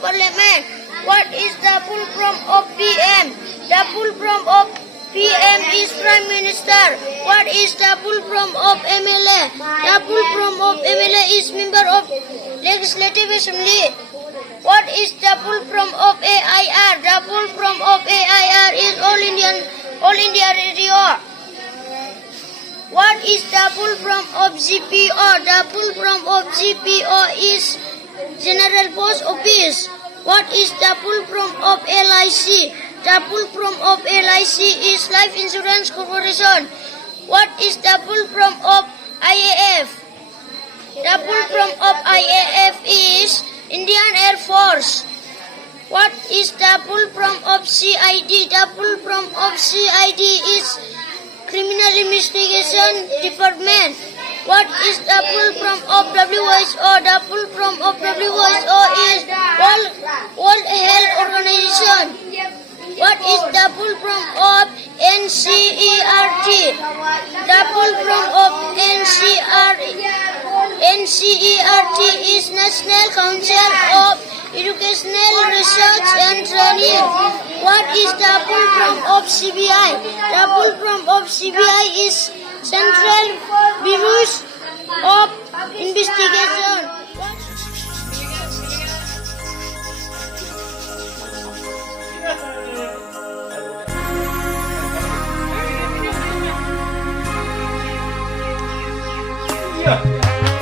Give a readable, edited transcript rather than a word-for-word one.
Parliament. What is the full form of PM? The full form of PM is Prime Minister. What is the full form of MLA? The full form of MLA is Member of Legislative Assembly. What is the full form of AIR? The full form of AIR is All India Radio. What is the full form of GPO? The full form of GPO is General Post Office. What is the full form of LIC? The full form of LIC is Life Insurance Corporation. What is the full form of IAF? The full form of IAF is Indian Air Force. What is the full form of CID? The full form of CID is Criminal Investigation Department. What is the full form of WHO? The full form of WHO is World Health Organization. What is the full form of NCERT? The full form of NCERT is National Council of Educational Research and Training. What is the full form of CBI? The full form of CBI is Central Bureau of Investigation. Yeah.